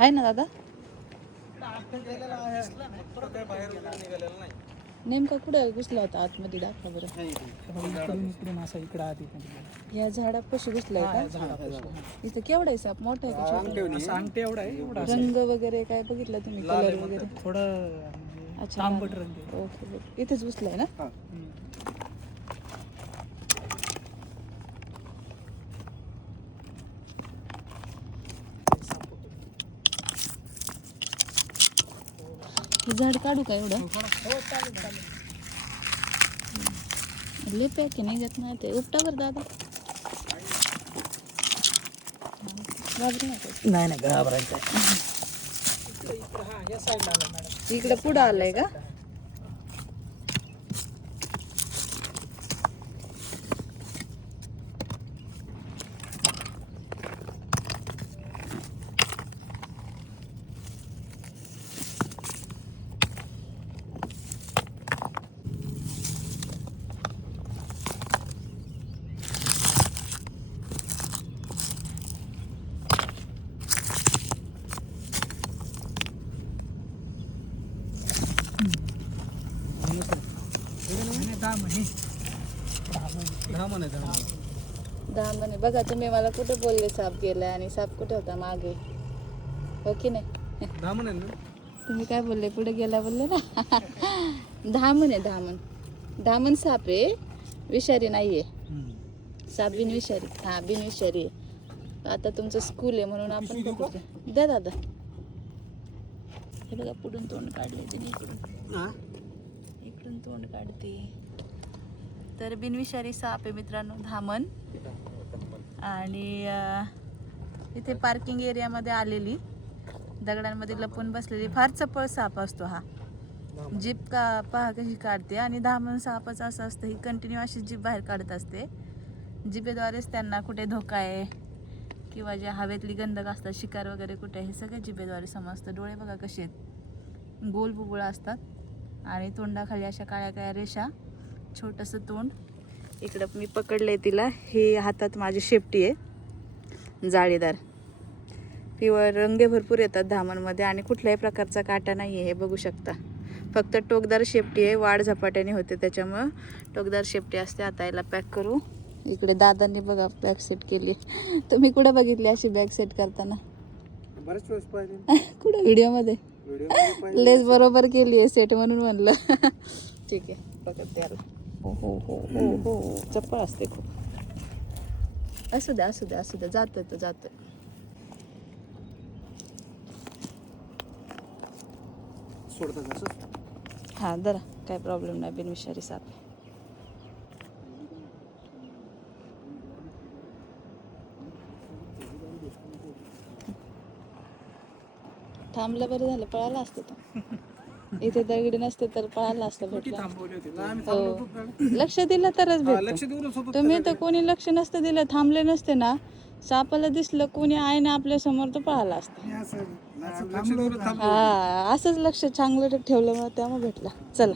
आहे ना दादा? नेमका कुठे घुसला होता आतमध्ये? दाखवा बरं. इकडून असा इकडे आधी या झाडापाशी घुसलाय का? इथं केवढा आहे साप? मोठा आहे का छोटा? अंगठे एवढा आहे, एवढा रंग वगैरे काय बघितला तुम्ही? कलर वगैरे? थोडं अच्छा, तांबट रंग आहे. ओके. इथेच घुसलाय ना? हे झाड काढू का एवढं? लय पॅक नाही घेत ना ते. उपटावर दादा नाही घाबरायचं. इकडे पुढं आलंय का? दहा म्हणे. बघा तुम्ही मला कुठे बोलले साप गेलाय आणि साप कुठे होता मागे, हो की नाही? तुम्ही काय बोलले? पुढे गेला बोलले ना. धामण साप आहे, विषारी नाहीये. साप बिनविषारी. हा बिनविषारी आहे. आता तुमचं स्कूल आहे म्हणून आपण पकडतो. द्या दादा. हे बघा पुढून तोंड काढले तिने, इकडून तोंड काढते. तर बिनविषारी साप आहे मित्रांनो, धामण. आणि इथे पार्किंग एरियामध्ये आलेली, दगडांमध्ये लपून बसलेली, फार चपळ साप असतो हा. जीप का पहा कशी काढते. आणि धामण सापच असं असतं, ही कंटिन्यू अशी जीप बाहेर काढत असते. जिभेद्वारेच त्यांना कुठे धोका आहे किंवा ज्या हवेतली गंधक असतात, शिकार वगैरे कुठे, हे सगळं जिभेद्वारे समजतं. डोळे बघा कसे आहेत, गोल बुबुळा असतात आणि तोंडाखाली अशा काळ्या काळ्या रेषा, छोटंसं तोंड. इकडं मी पकडलंय तिला. हे हातात माझी शेपटी आहे जाळीदार. पिवळ रंग भरपूर येतात धामणमध्ये आणि कुठल्याही प्रकारचा काटा नाही आहे, हे बघू शकता. फक्त टोकदार शेपटी आहे, वाढ झपाट्याने होते त्याच्यामुळं टोकदार शेपटी असते. आता याला पॅक करू. इकडे दादांनी बघा बॅग सेट केली. तुम्ही कुठे बघितली अशी बॅग सेट करताना? कुठे? व्हिडिओमध्ये. लेस बरोबर केली आहे सेट म्हणून म्हणलं. ठीक आहे, पकडते याला. हो हो हो हो हो, चप्पल असते खूप. असू द्या असू द्या असू द्या, जातोय तो जातोय. हा जरा काय प्रॉब्लेम नाही, बिनविषारी साप. थांबलं बरं झालं, पळाला असतं तो. इथे दगडी नसते तर पळाला असतं भेटलं. हो, लक्ष दिलं तरच भेटतो. तुम्ही तर कोणी लक्ष नसतं दिलं, थांबले नसते ना, सापाला दिसलं कोणी आहे ना आपल्या समोर, तर पळाला असतं. हा, असंच लक्ष चांगलं ठेवलं मग त्यामुळे भेटला. चला.